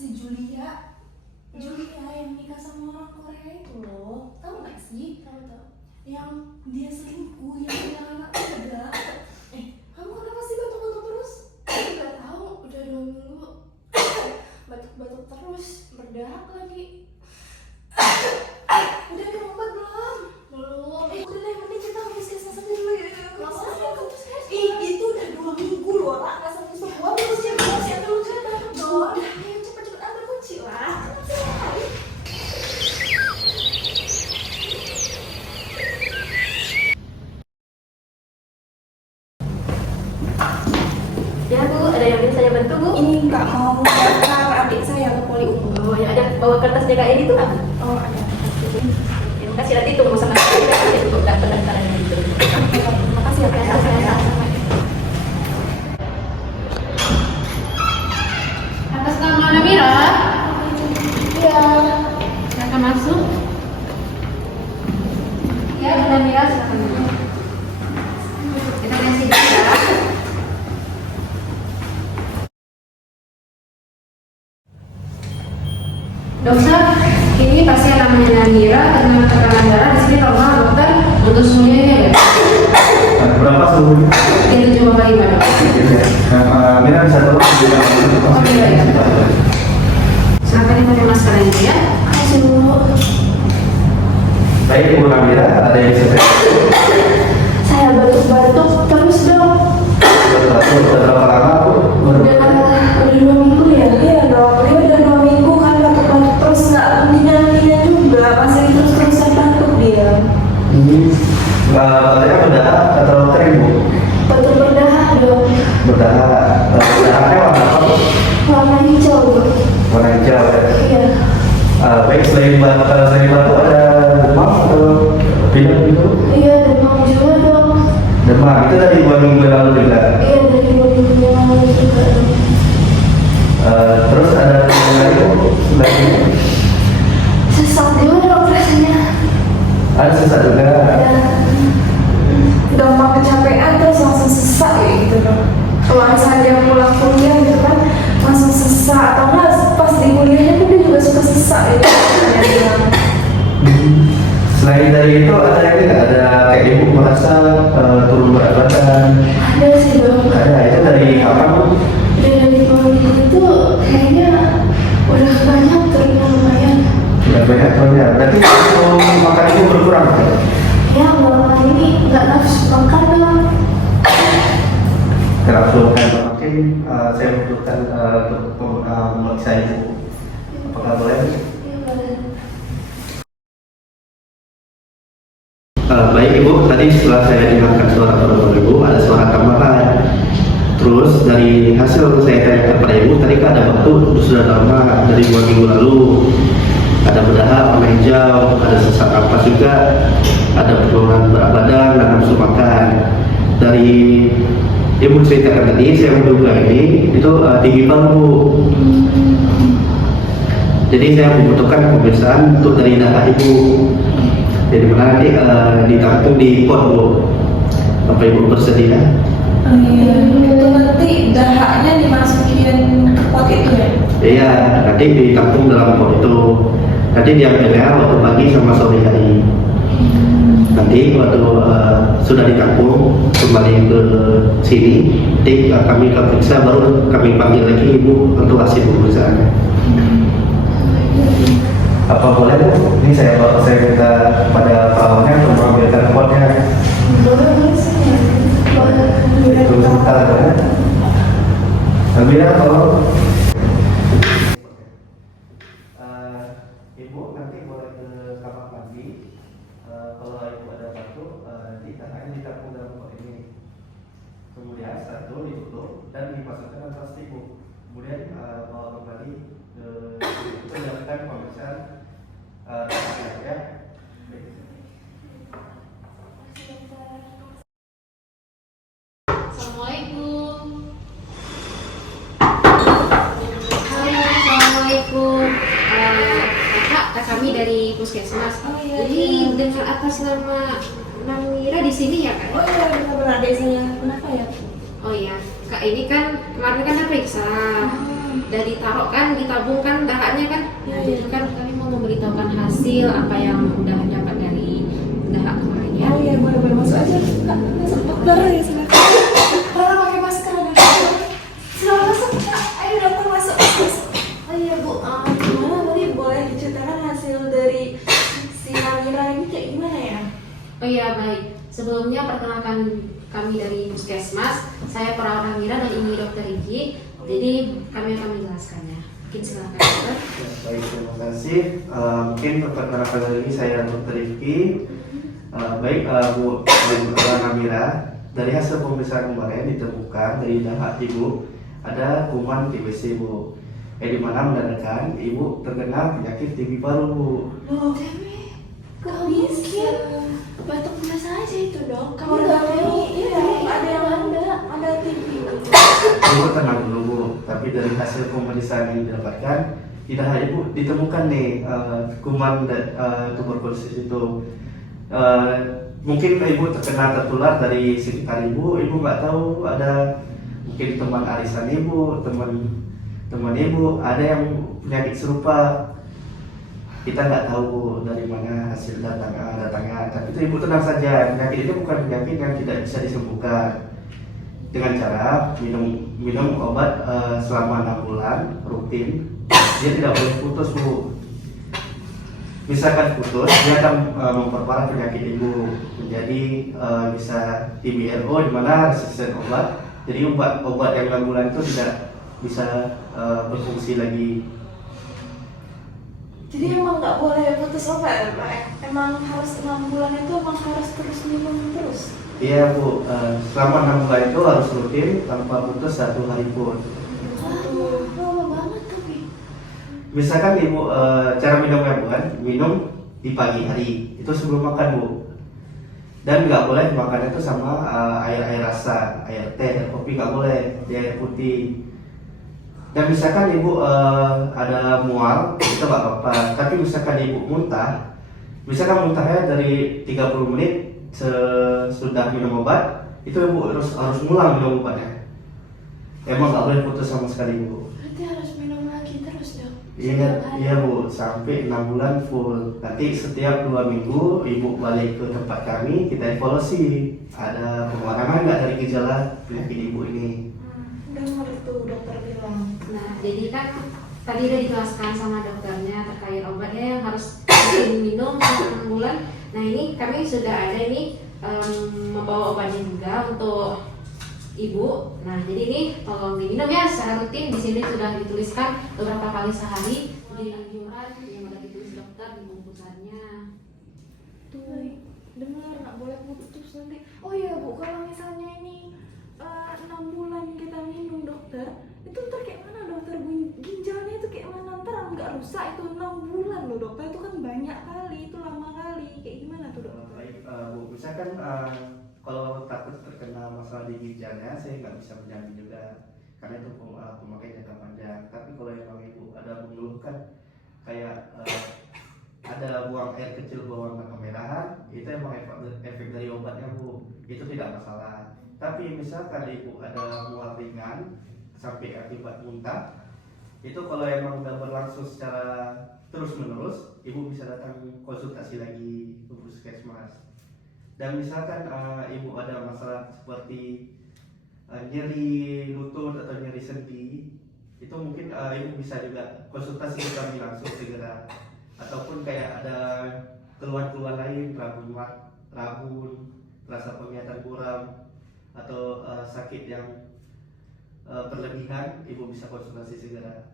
si Julia yang nikah sama orang Korea itu loh, tahu nggak sih? Tahu. Yang dia selingkuh, yang punya anak muda. Kamu kenapa sih batuk-batuk terus? Nggak tahu, udah 2 minggu batuk-batuk terus, berdahak lagi. Udah minum obat belum? Belum. Udah deh, mending kita ke puskesmas aja dulu ya. Masa sih ke puskesmas? Itu udah 2 minggu loh, orang nggak sampai sebuah terus siap-siap dulu kan dong. Ayo cepet-cepet ambil kunci lah. Ya Bu, ada yang bisa saya bantu Bu? Ini nggak mau daftar adik saya ke poli umum. Oh ya, ada bawa kertas DKI itu nggak? Oh ada. Terima kasih, nanti tunggu sama saya untuk pendaftaran itu. Terima kasih ya. Sama-sama. Atas nama Namira, Iya. silakan masuk. Ya, Namira silakan masuk. Kita kasih ya. Dokter, ini pasien namanya Namira dengan tekanan darah di sini normal dokter. Untuk suhunya ya. Berapa suhunya? 37,5 dok. Mira bisa tolong Oh iya ya. Silakan dipakai masker ini ya. Aduh, Baik Ibu Namira, ada yang bisa saya saya batuk-batuk terus dong. bantu? Sudah berapa lama Bu? Udah 2 minggu ya? Iya dong, dia udah 2 minggu kan batuk-batuk terus, nggak henti-hentinya juga, masih terus-terusan batuk dia. Katanya berdahak atau kering Bu? Batuk berdahak dong, Berdahak. Berdahaknya warna apa Bu? warna hijau dong. Warna hijau ya. Iya. Baik, selain batuk ada demam atau pilek gitu? Iya, demam juga dong. Demam, itu dari 2 minggu yang lalu juga. Iya, dari 2 minggu yang lalu juga dong. Terus ada yang lain Bu? Selain ini? Sesak juga dong rasanya. Ada sesak juga. Ya, gampang kecapean terus langsung sesak ya gitu dong. Kalau misalnya dia pulang kuliah gitu kan langsung sesak, atau enggak pas di kuliahnya pun dia juga suka sesak gitu. Dia bilang. Selain dari itu ada yang nggak? Ada kayak Ibu merasa turun berat badan? Ada sih dong. Ada, itu dari kapan Bu? Dari 2 minggu itu kayaknya udah banyak turunnya lumayan. Udah banyak turunnya. Berarti waktu makan itu berkurang kan? Ya belakangan ini nggak nafsu makan dong. Kenapa makan makin saya membutuhkan untuk memeriksa Ibu. Apakah boleh? Ya boleh. Baik Ibu, tadi setelah saya dengarkan suara telepon Ibu, ada suara tambahan. Terus dari hasil saya tanyakan kepada Ibu, tadi kan ada batuk sudah lama dari 2 minggu lalu. Ada berdahak warna hijau, ada sesak napas juga, ada penurunan berat badan dan nafsu makan. Dari Ibu ceritakan tadi, saya menduga ini itu tinggi paru Bu. Jadi saya membutuhkan pemeriksaan untuk dari darah Ibu. Jadi mana nanti ditampung di pot Bu. Apa Ibu bersedia? Itu nanti dahaknya dimasukin ke pot itu ya? Iya, nanti ditampung dalam pot itu. Nanti diambilnya waktu pagi sama sore hari. Nanti waktu sudah ditampung kembali ke sini, nanti kami akan periksa, baru kami panggil lagi Ibu untuk hasil pemeriksaannya. Apa boleh Bu? Ini saya minta pada perawatnya untuk mengambilkan potnya. Boleh sih. Boleh. Tunggu sebentar ya. Ambilnya tolong. Ibu nanti boleh ke kamar mandi. Kalau Ibu ada batuk, nanti tangannya ditampung dalam pot ini. Kemudian satu ditutup dan dimasukkan dalam plastik Bu. Kemudian bawa kembali ke dilakukan pemeriksaan ya. Assalamualaikum. Halo, assalamualaikum. Kak, kami dari puskesmas. Oh, iya, Jadi iya. dengan atas nama Namira di sini ya Kak? Oh iya, benar-benar ada saya. Kenapa ya? Oh iya, Kak ini kan kemarin kan periksa. udah ditaruh kan, ditabungkan dahaknya kan. Iya, Nah, iya. jadi kan kami mau memberitahukan hasil apa yang udah dapat dari dahak kemarin ya. Oh iya, boleh masuk aja. Kak, masuk dokter ya, silakan. Rara pakai masker ada dokter. Silakan masuk, Kak. Ayo dokter masuk. Oh iya Bu, gimana tadi boleh diceritakan hasil dari si Namira ini kayak gimana ya? Oh iya baik, sebelumnya perkenalkan kami dari Puskesmas. Saya perawat Amira dan ini Dokter Riki. Jadi kami akan menjelaskannya. Mungkin silakan dokter. Ya, baik, terima kasih. Mungkin perkenalkan kali ini saya Dr. Rifki. Baik, Bu Namira, dari hasil pemeriksaan kemarin ditemukan dari dahak Ibu ada kuman TBC Bu. Di mana menandakan Ibu terkena penyakit TB baru Bu. Loh, kok miskin? Batuk biasa aja itu dok. Kamu udah tahu? Iya, ada yang ada TB. Ibu tenang dulu Bu, tapi dari hasil pemeriksaan yang didapatkan tidak hanya Ibu ditemukan nih kuman tuberkulosis itu. Mungkin Ibu tertular dari sekitar Ibu nggak tahu ada mungkin teman arisan Ibu, teman Ibu ada yang penyakit serupa. Kita nggak tahu dari mana hasil datangnya, tapi itu Ibu tenang saja, penyakit itu bukan penyakit yang tidak bisa disembuhkan dengan cara minum obat selama 6 bulan rutin. Dia tidak boleh putus Bu. Misalkan putus, dia akan memperparah penyakit Ibu menjadi bisa TBRO di mana resisten obat. Jadi obat yang 6 bulan itu tidak bisa berfungsi lagi. Jadi emang nggak boleh putus obat ya Pak? Emang harus 6 bulan itu emang harus terus minum terus? Iya Bu, selama 6 bulan itu harus rutin tanpa putus 1 hari pun. Lama banget tapi. Misalkan Ibu cara minumnya bukan minum di pagi hari itu sebelum makan Bu, dan nggak boleh makannya itu sama air rasa, air teh, air kopi nggak boleh, di air putih. Dan misalkan Ibu ada mual itu nggak apa-apa, tapi misalkan Ibu muntah, misalkan muntahnya dari 30 menit sesudah minum obat, itu Ibu harus ngulang minum obatnya. Emang nggak boleh putus sama sekali Bu. Berarti harus minum lagi terus dok. Iya Bu, sampai 6 bulan full. Nanti setiap 2 minggu Ibu balik ke tempat kami, kita evaluasi ada pengurangan nggak dari gejala penyakit Ibu ini. Dengar tuh dokter bilang. Nah, jadi kan tadi udah dijelaskan sama dokternya terkait obatnya yang harus diminum selama 6 bulan. Nah, ini kami sudah ada ini membawa obatnya juga untuk Ibu. Nah, jadi ini tolong diminum ya secara rutin. Di sini sudah dituliskan beberapa kali sehari. Jadi anjuran yang udah ditulis dokter di bungkusannya. Tuh, dengar nggak boleh putus nanti. Oh iya Bu, kalau misalnya ini 6 bulan kita minum dokter, itu ntar kayak mana dokter? Ginjalnya itu kayak mana? Ntar nggak rusak itu 6 bulan loh dokter, itu kan banyak kali, itu lama kali. Kayak gimana tuh dokter? Baik Bu, misalkan kalau takut terkena masalah di ginjalnya, saya nggak bisa menjamin juga karena itu pemakaian jangka panjang. Tapi kalau emang Ibu ada mengeluhkan kayak ada buang air kecil berwarna kemerahan, itu emang efek dari obatnya Bu, itu tidak masalah. Tapi misalkan Ibu ada mual ringan sampai akibat muntah, itu kalau emang udah berlangsung secara terus menerus, Ibu bisa datang konsultasi lagi ke Puskesmas. Dan misalkan Ibu ada masalah seperti nyeri lutut atau nyeri sendi, itu mungkin Ibu bisa juga konsultasi ke kami langsung segera. Ataupun kayak ada keluhan-keluhan lain, rabun, rasa penglihatan kurang, atau sakit yang berlebihan, Ibu bisa konsultasi segera.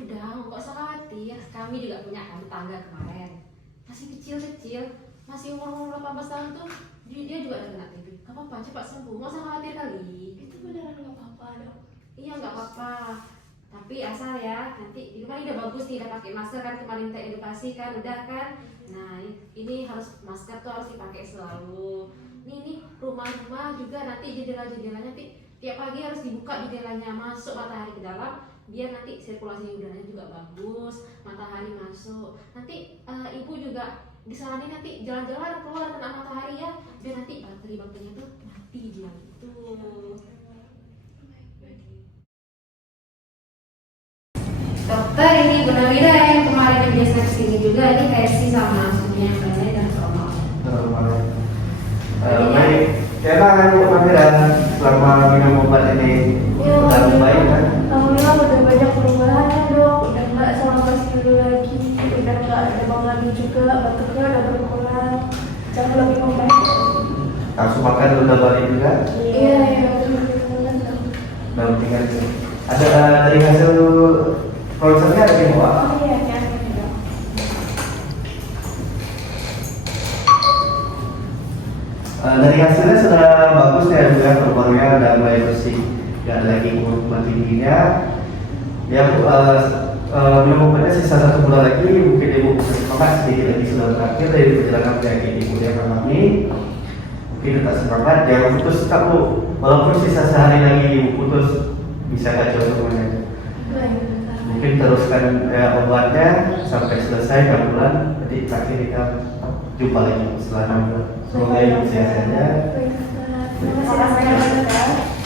Udah, nggak usah khawatir. Kami juga punya tetangga kemarin. Masih kecil-kecil, masih umur 18 tahun tuh, dia juga ada kena TB. Gak apa-apa, cepat sembuh. Nggak usah khawatir kali. Itu beneran nggak apa-apa dok. Iya, nggak apa-apa. Tapi asal ya, nanti ini kan udah bagus nih, udah pakai masker kan kemarin kita edukasi kan, udah kan. Nah, ini harus masker tuh harus dipakai selalu. Nih rumah-rumah juga nanti jendela-jendelanya nanti tiap pagi harus dibuka jendelanya, masuk matahari ke dalam biar nanti sirkulasi udaranya juga bagus, matahari masuk. Nanti Ibu juga disaranin nanti jalan-jalan keluar kena matahari ya, biar nanti bakteri-bakterinya tuh mati dia gitu. Wira yang kemarin yang biasa kesini juga, ini kayak sih sama suhunya yang lainnya dan normal. Normal. Baik, gimana Bu Mira selama minum obat ini? Ya, Sudah membaik kan? alhamdulillah udah banyak perubahannya dok. Udah nggak sama pas dulu lagi. Udah nggak demam lagi juga. Batuknya udah berkurang. Jauh lebih membaik. Langsung makan udah balik juga? Iya, iya, udah lebih membaik dok. Udah tinggal sini. Ada dari hasil ronsennya ada yang bawa? Oh iya, ya, dok. Dari hasilnya sudah bagus ya Bu ya, performanya udah mulai bersih, nggak ada lagi kuman tingginya. Ya Bu, minum obatnya sisa 1 bulan lagi, mungkin Ibu bisa semangat sedikit lagi sudah terakhir dari perjalanan penyakit Ibu yang alami. Mungkin tetap semangat, jangan putus tetap Bu, walaupun sisa sehari lagi Ibu putus, bisa kacau semuanya. Baik, Mungkin teruskan obatnya sampai selesai 6 bulan, nanti terakhir kita jumpa lagi setelah 6 bulan. Semoga Ibu sehat saja. Baik, terima kasih.